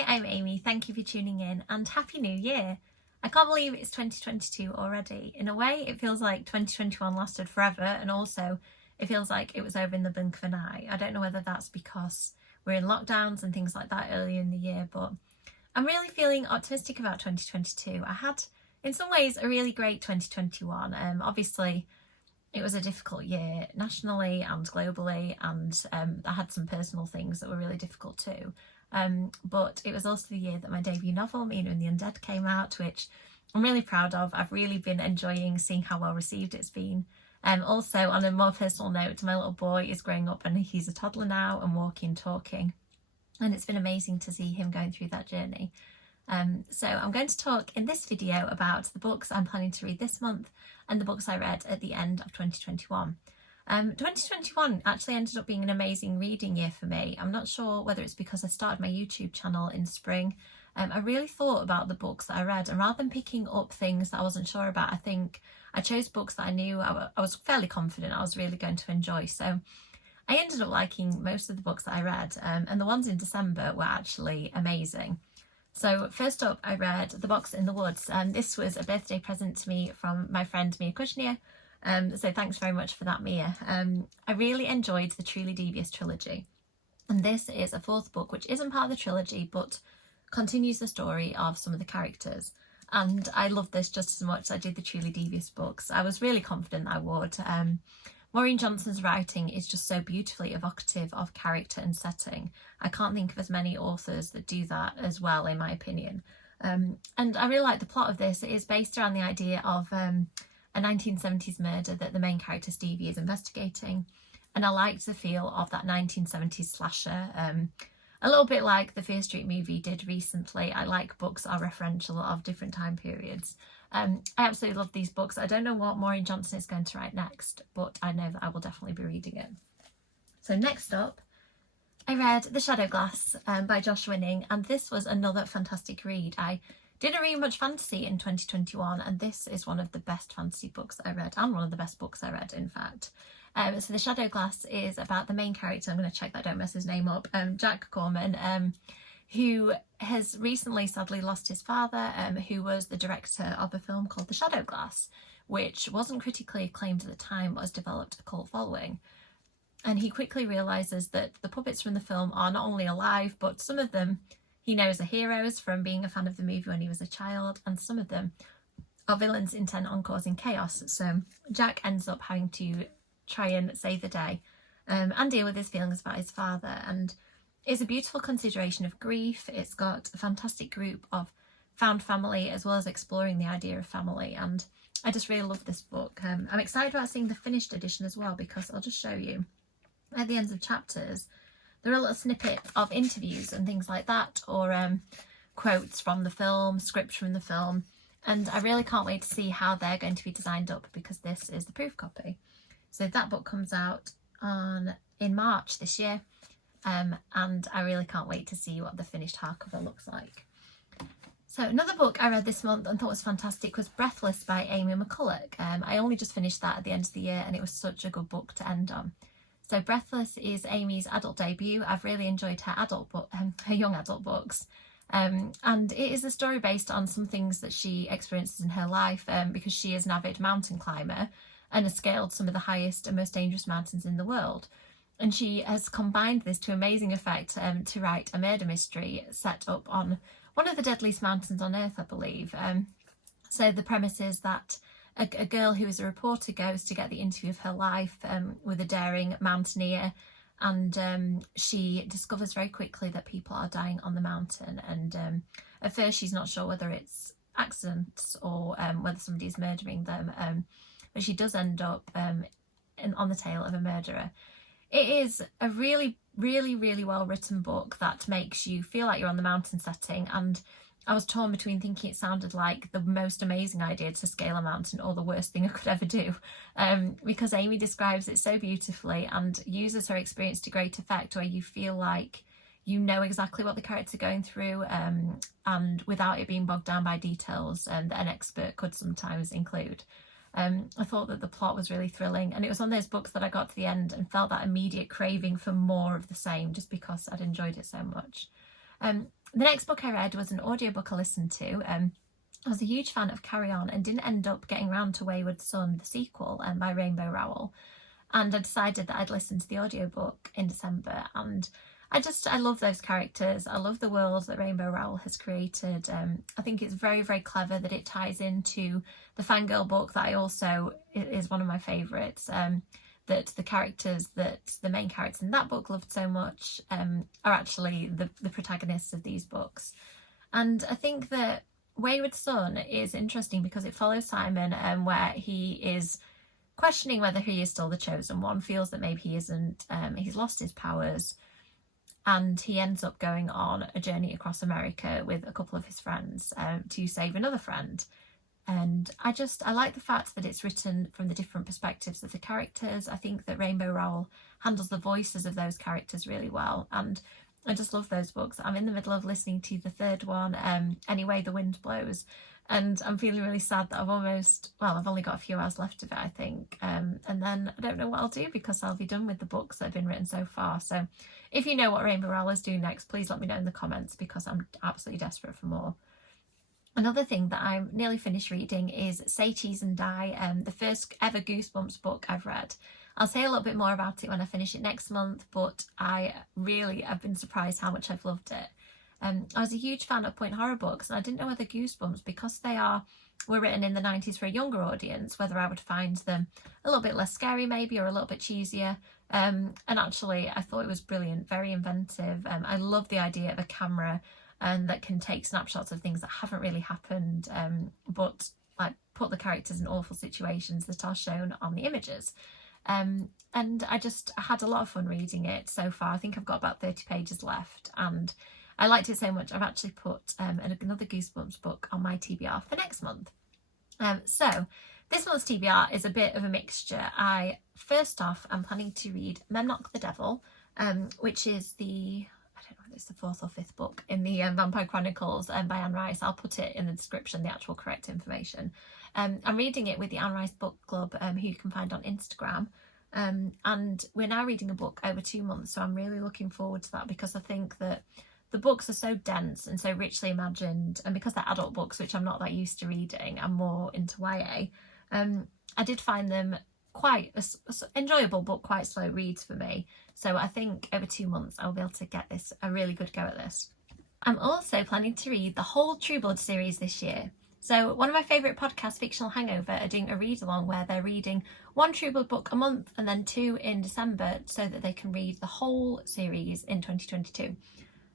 Hi, I'm Amy. Thank you for tuning in and Happy New Year. I can't believe it's 2022 already. In a way, it feels like 2021 lasted forever, and also it feels like it was over in the blink of an eye. I don't know whether that's because we're in lockdowns and things like that earlier in the year, but I'm really feeling optimistic about 2022. I had, in some ways, a really great 2021. Obviously, it was a difficult year nationally and globally, and I had some personal things that were really difficult too. But it was also the year that my debut novel, Mina and the Undead, came out, which I'm really proud of. I've really been enjoying seeing how well received it's been. Also, on a more personal note, my little boy is growing up and he's a toddler now and walking, talking. And it's been amazing to see him going through that journey. So I'm going to talk in this video about the books I'm planning to read this month and the books I read at the end of 2021. 2021 actually ended up being an amazing reading year for me. I'm not sure whether it's because I started my YouTube channel in spring. I really thought about the books that I read, and rather than picking up things that I wasn't sure about, I think I chose books that I knew I was fairly confident I was really going to enjoy. So I ended up liking most of the books that I read, and the ones in December were actually amazing. So first up, I read The Box in the Woods, and this was a birthday present to me from my friend Mia Kushnia. So thanks very much for that, Mia. I really enjoyed the Truly Devious trilogy, and this is a fourth book which isn't part of the trilogy but continues the story of some of the characters, and I love this just as much as I did the Truly Devious books. I was really confident I would. Maureen Johnson's writing is just so beautifully evocative of character and setting. I can't think of as many authors that do that as well, in my opinion. And I really like the plot of this. It is based around the idea of a 1970s murder that the main character Stevie is investigating, and I liked the feel of that 1970s slasher, a little bit like the Fear Street movie did recently. I like books that are referential of different time periods. I absolutely love these books. I don't know what Maureen Johnson is going to write next, but I know that I will definitely be reading it. So next up, I read The Shadow Glass by Josh Winning, and this was another fantastic read. I didn't read much fantasy in 2021, and this is one of the best fantasy books that I read, and one of the best books I read, in fact. So The Shadow Glass is about the main character. I'm going to check that I don't mess his name up. Jack Corman, who has recently sadly lost his father, who was the director of a film called The Shadow Glass, which wasn't critically acclaimed at the time but has developed a cult following. And he quickly realises that the puppets from the film are not only alive, but some of them he knows are heroes from being a fan of the movie when he was a child, and some of them are villains intent on causing chaos. So Jack ends up having to try and save the day and deal with his feelings about his father. And it's a beautiful consideration of grief. It's got a fantastic group of found family, as well as exploring the idea of family. And I just really love this book. I'm excited about seeing the finished edition as well, because I'll just show you at the ends of chapters there are little snippets of interviews and things like that, or quotes from the film, script from the film, and I really can't wait to see how they're going to be designed up, because this is the proof copy. So that book comes out in March this year, and I really can't wait to see what the finished hardcover looks like. So another book I read this month and thought was fantastic was Breathless by Amy McCulloch. I only just finished that at the end of the year, and it was such a good book to end on. So Breathless is Amy's adult debut. I've really enjoyed her her young adult books. And it is a story based on some things that she experiences in her life, because she is an avid mountain climber and has scaled some of the highest and most dangerous mountains in the world. And she has combined this to amazing effect to write a murder mystery set up on one of the deadliest mountains on earth, I believe. So the premise is that a girl who is a reporter goes to get the interview of her life with a daring mountaineer, and she discovers very quickly that people are dying on the mountain, and at first she's not sure whether it's accidents or whether somebody's murdering them, but she does end up on the tail of a murderer. It is a really, really, really well written book that makes you feel like you're on the mountain setting, and I was torn between thinking it sounded like the most amazing idea to scale a mountain or the worst thing I could ever do, because Amy describes it so beautifully and uses her experience to great effect, where you feel like you know exactly what the characters are going through, and without it being bogged down by details that an expert could sometimes include. I thought that the plot was really thrilling, and it was one of those books that I got to the end and felt that immediate craving for more of the same, just because I'd enjoyed it so much. The next book I read was an audiobook I listened to. I was a huge fan of Carry On and didn't end up getting around to Wayward Son, the sequel, by Rainbow Rowell. And I decided that I'd listen to the audiobook in December, and I love those characters. I love the world that Rainbow Rowell has created. I think it's very, very clever that it ties into the Fangirl book that I also is one of my favourites. That the main characters in that book loved so much are actually the protagonists of these books. And I think that Wayward Son is interesting because it follows Simon, where he is questioning whether he is still the chosen one, feels that maybe he isn't, he's lost his powers, and he ends up going on a journey across America with a couple of his friends to save another friend. And I like the fact that it's written from the different perspectives of the characters. I think that Rainbow Rowell handles the voices of those characters really well, and I just love those books. I'm in the middle of listening to the third one, Anyway the Wind Blows, and I'm feeling really sad that I've only got a few hours left of it, I think, and then I don't know what I'll do because I'll be done with the books that have been written so far. So if you know what Rainbow Rowell is doing next, please let me know in the comments because I'm absolutely desperate for more. Another thing that I'm nearly finished reading is Say Cheese and Die, the first ever Goosebumps book I've read. I'll say a little bit more about it when I finish it next month, but I've been surprised how much I've loved it. I was a huge fan of point horror books, and I didn't know whether Goosebumps, because were written in the 90s for a younger audience, whether I would find them a little bit less scary maybe, or a little bit cheesier. And actually I thought it was brilliant, very inventive. I love the idea of a camera that can take snapshots of things that haven't really happened, but like put the characters in awful situations that are shown on the images. And I had a lot of fun reading it so far. I think I've got about 30 pages left, and I liked it so much I've actually put another Goosebumps book on my TBR for next month. So this month's TBR is a bit of a mixture. First off, I'm planning to read Memnock the Devil, which is I don't know whether it's the fourth or fifth book in the Vampire Chronicles by Anne Rice. I'll put it in the description, the actual correct information. I'm reading it with the Anne Rice Book Club, who you can find on Instagram. And we're now reading a book over 2 months, so I'm really looking forward to that because I think that the books are so dense and so richly imagined, and because they're adult books, which I'm not that used to reading, I'm more into YA. I did find them quite enjoyable but quite slow reads for me, so I think over 2 months I'll be able to get a really good go at this. I'm also planning to read the whole True Blood series this year. So one of my favourite podcasts, Fictional Hangover, are doing a read along where they're reading 1 True Blood book a month and then 2 in December so that they can read the whole series in 2022.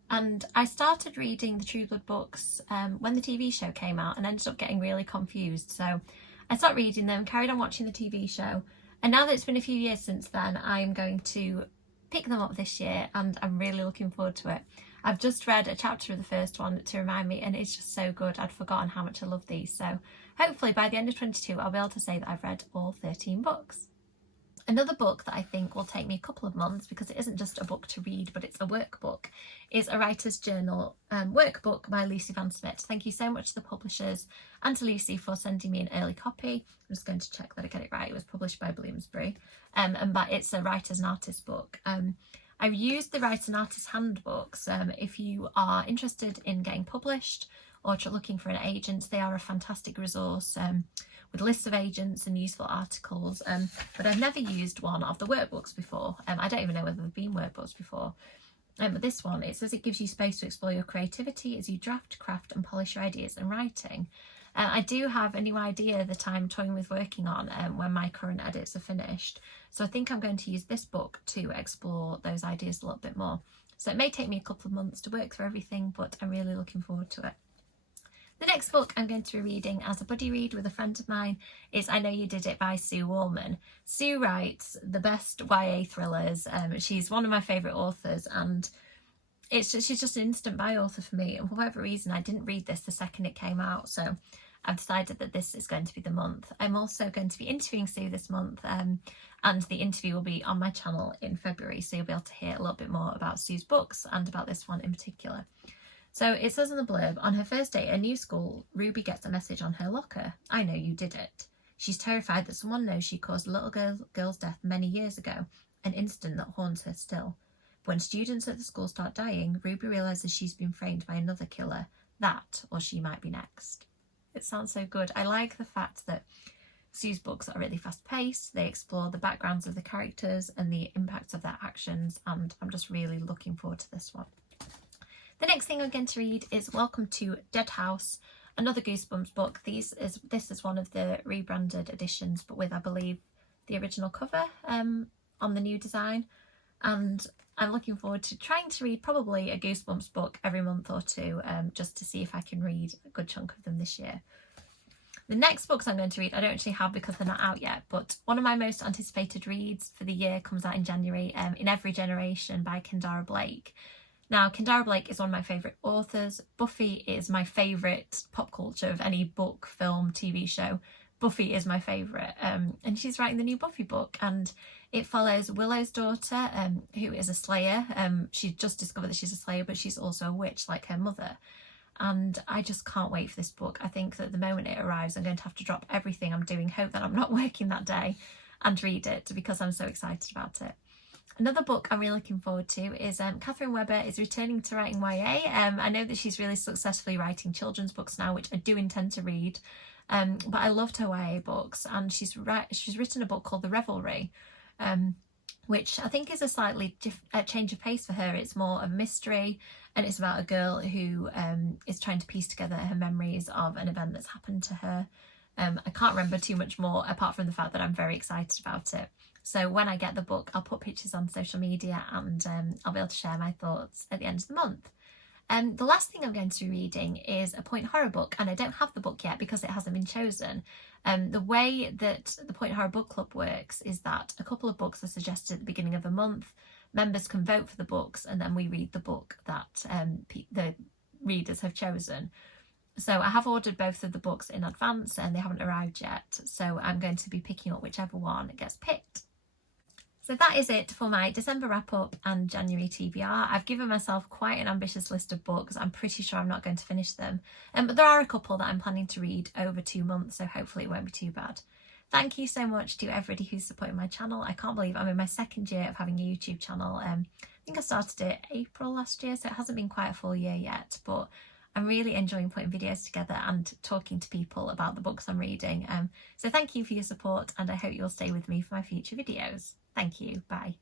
And I started reading the True Blood books when the TV show came out and ended up getting really confused. So I stopped reading them, carried on watching the TV show, and now that it's been a few years since then, I'm going to pick them up this year and I'm really looking forward to it. I've just read a chapter of the first one to remind me, and it's just so good. I'd forgotten how much I love these. So hopefully by the end of 22, I'll be able to say that I've read all 13 books. Another book that I think will take me a couple of months, because it isn't just a book to read, but it's a workbook, is A Writer's Journal workbook by Lucy Van Smith. Thank you so much to the publishers and to Lucy for sending me an early copy. I'm just going to check that I get it right. It was published by Bloomsbury, but it's a writer's and artist book. I've used the Writer and Artist handbooks. If you are interested in getting published or looking for an agent, they are a fantastic resource with lists of agents and useful articles. But I've never used one of the workbooks before. I don't even know whether there have been workbooks before. But this one, it says it gives you space to explore your creativity as you draft, craft and polish your ideas in writing. I do have a new idea that I'm toying with working on when my current edits are finished. So I think I'm going to use this book to explore those ideas a little bit more. So it may take me a couple of months to work through everything, but I'm really looking forward to it. The next book I'm going to be reading as a buddy read with a friend of mine is I Know You Did It by Sue Wallman. Sue writes the best YA thrillers. She's one of my favourite authors, and she's just an instant buy author for me. And for whatever reason, I didn't read this the second it came out, so I've decided that this is going to be the month. I'm also going to be interviewing Sue this month, and the interview will be on my channel in February, so you'll be able to hear a little bit more about Sue's books and about this one in particular. So it says in the blurb, on her first day at a new school, Ruby gets a message on her locker. I know you did it. She's terrified that someone knows she caused a little girl's death many years ago, an incident that haunts her still. When students at the school start dying, Ruby realises she's been framed by another killer. That, or she might be next. It sounds so good. I like the fact that Sue's books are really fast paced. They explore the backgrounds of the characters and the impacts of their actions, and I'm just really looking forward to this one. The next thing I'm going to read is Welcome to Dead House, another Goosebumps book. This is one of the rebranded editions, but with, I believe, the original cover on the new design. And I'm looking forward to trying to read probably a Goosebumps book every month or two, just to see if I can read a good chunk of them this year. The next books I'm going to read I don't actually have because they're not out yet, but one of my most anticipated reads for the year comes out in January, In Every Generation by Kendara Blake. Now, Kendara Blake is one of my favourite authors. Buffy is my favourite pop culture of any book, film, TV show. Buffy is my favourite, and she's writing the new Buffy book, and it follows Willow's daughter, who is a slayer. She's just discovered that she's a slayer, but she's also a witch like her mother. And I just can't wait for this book. I think that the moment it arrives, I'm going to have to drop everything I'm doing, hope that I'm not working that day, and read it because I'm so excited about it. Another book I'm really looking forward to is Catherine Webber is returning to writing YA. I know that she's really successfully writing children's books now, which I do intend to read. But I loved her YA books, and she's written a book called The Revelry, which I think is a slightly change of pace for her. It's more of a mystery, and it's about a girl who is trying to piece together her memories of an event that's happened to her. I can't remember too much more apart from the fact that I'm very excited about it. So when I get the book, I'll put pictures on social media, and I'll be able to share my thoughts at the end of the month. The last thing I'm going to be reading is a point horror book, and I don't have the book yet because it hasn't been chosen. The way that the Point Horror Book Club works is that a couple of books are suggested at the beginning of the month. Members can vote for the books, and then we read the book that the readers have chosen. So I have ordered both of the books in advance, and they haven't arrived yet. So I'm going to be picking up whichever one gets picked. So that is it for my December wrap-up and January TBR. I've given myself quite an ambitious list of books. I'm pretty sure I'm not going to finish them. But there are a couple that I'm planning to read over 2 months, so hopefully it won't be too bad. Thank you so much to everybody who's supporting my channel. I can't believe I'm in my 2nd year of having a YouTube channel. I think I started it April last year, so it hasn't been quite a full year yet. But I'm really enjoying putting videos together and talking to people about the books I'm reading. So thank you for your support, and I hope you'll stay with me for my future videos. Thank you. Bye.